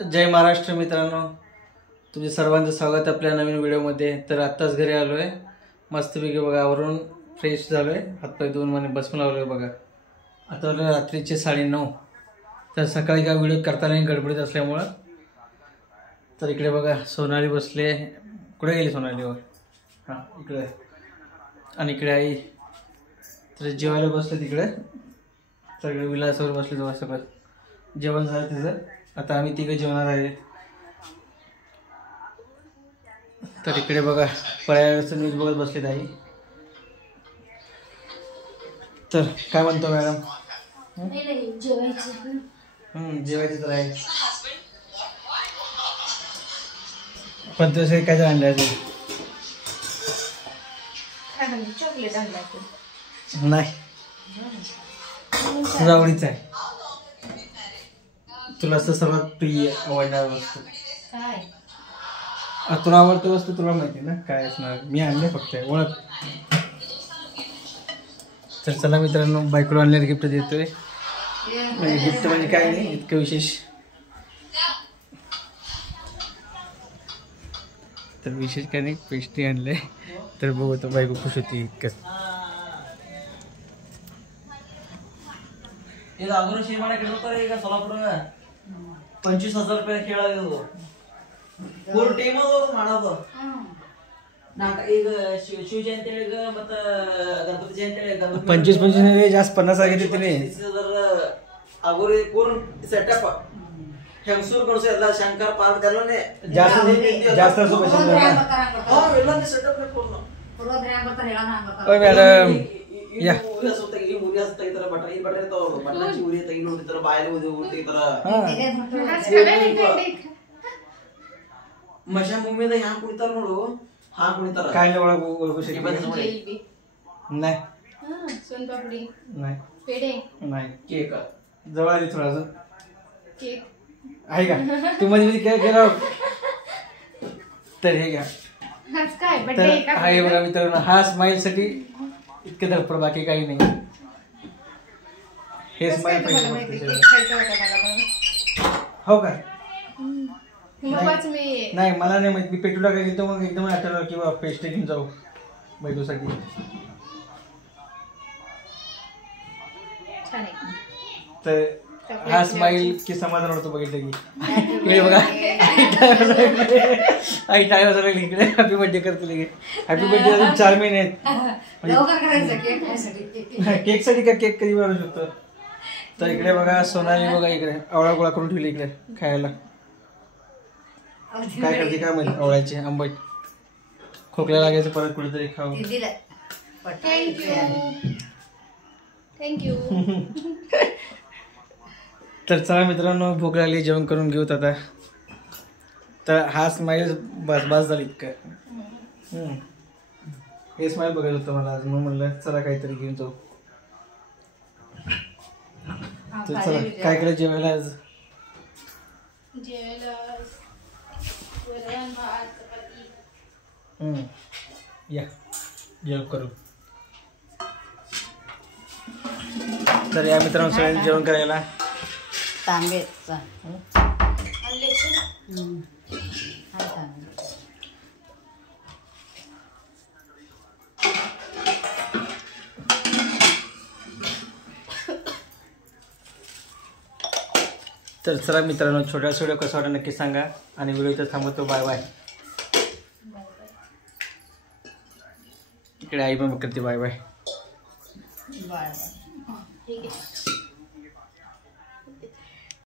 जय महाराष्ट्र मित्रांनो, तुमचे सर्वांचं स्वागत आपल्या नवीन व्हिडिओमध्ये। तर आत्ताच घरी आलो आहे, मस्तपैकी बघा आवरून फ्रेश झालो आहे, हातपाय धुवून म्हणे बसून लावलो आहे बघा। आता रात्रीचे 9:30। तर सकाळी काय व्हिडिओ करता नाही गडबडीत असल्यामुळं। तर इकडे बघा सोनाली बसले, कुठे गेली सोनालीवर? हां इकडे, आणि इकडे आई तर जेवायला बसले तिकडे। सगळे विलासावर बसले, तेव्हा सगळं जेवण झालं तिचं। आता आम्ही तिघं जेवणार आहे। तर इकडे बघा पर्यायाचं न्यूज बघत बसलेत आई। तर काय म्हणतो मॅडम? जेवायचं तर आहे, पण तसं काय आणलं चॉकलेट आणलं नाही, तुझ्या आवडीचं आहे, तुला असं सर्वात प्रिय आवडणारी वस्तू काय? तुला आवडती वस्तू तुला माहिती ना काय असणार, मी आणले फक्त ओळख। तर चला मित्रांनो, बायकोला आणलेलं गिफ्ट देतोय। गिफ्ट म्हणजे काय नाही इतकं विशेष, तर विशेष काय नाही, पेस्ट्री आणले। तर बघू तो बायको खुश होती इतकं। सोलापूर 25,000 रुपये खेळा गेलो पूर्ण ಟೀಮ್ ಅವರು ಮಾಡೋದು ನಾಕ ಈಗ ಶಿವಜಯಂತಿ ಮತ್ತೆ ಗಣಪತಿ ಜಯಂತಿ 25 ಜಾಸ್ತಿ 50 ಆಗಿತ್ತು ಅಗೋರಿ ಪೂರ್ಣ ಸೆಟಪ್ ಹೆಂಗಸೂರ್ ಕೊಡ್ಸ ಎಲ್ಲ ಶಂಕರ್ ಪಾರ್ಕ್ ಎಲ್ಲನೇ ಜಾಸ್ತಿ ಎಲ್ಲ ಸೆಟಪ್ ಪೂರ್ಣ ಪ್ರೋಗ್ರಾಮ್ ಬರ್ತಾರೆ ಹೇಳೋಣ ಓ ಮೇಡಮ್ ಯಾ ಊರಿ ಸುತ್ತ ಈ ಊರಿ ಹಸ್ತ ಈ ತರ ಬಟ್ರೆ ಈ ಬಟ್ರೆ ತೋ ಬಟ್ಲಾಚಿ ಊರಿ ತೆಗಿ ನೋಡಿ ತರ ಬಾಯಲ್ಲಿ ಊದಿ ಊಟಿ ಈ ತರ मशाभूमीला ह्या कुणीतर ನೋಡು हा कुणीतर काय ಒಳಗೆ ओळखू शकते नाही सोनपापडी नाही पेढे नाही केक जवळ आली थोडासा केक आहे का तू मध्ये केक केला तर हे घ्या आज काय बर्थडे का आहे बघा मित्रांनो, हा स्माइल साठी इतके धडपड, बाकी काही नाही। हे स्माइल पाहिजे हो का? नाही मला नाही माहिती, मी पेटूला काय घेतो मग एकदम आठवलं किंवा पेस्ट्री घेऊन जाऊ बैठूसाठी। तर हा स्माइल की समाधान होतो बघितलं की इकडे बघा आई टाइम वाजायला लागली इकडे हॅपी बर्थडे करते लगे। हॅपी बर्थडे अजून 4 महिने आहेत, केक साठी का केक कधी बनवू शकतो। तर इकडे बघा सोनाली बघा इकडे आवळा गोळा करून ठेवली इकडे खायला। काय करते काय माहिती, आवळ्याचे आंबट खोकला लागायचं परत कुठेतरी खाऊ। थँक्यू तर चला मित्रांनो, भूक लागली, जेवण करून घेऊत आता। तर हा स्माइल बस बस झाली इतकं। हे स्माइल बघायचं होतं मला आज, मग म्हणलं चला काहीतरी घेऊन जाऊ। तर चला काय केलं जेवायला आज? जेवायला वरण भात चपाती। या जेवण करू। तर या मित्रांनो सगळ्यांनी जेवण करायला तांबेचा तर चला मित्रांनो, छोट्या व्हिडिओ कसा वाटला नक्की सांगा, आणि व्हिडिओ इथं थांबवतो। Bye bye. इकडे आई पण करते बाय बाय। बाय ठीक आहे।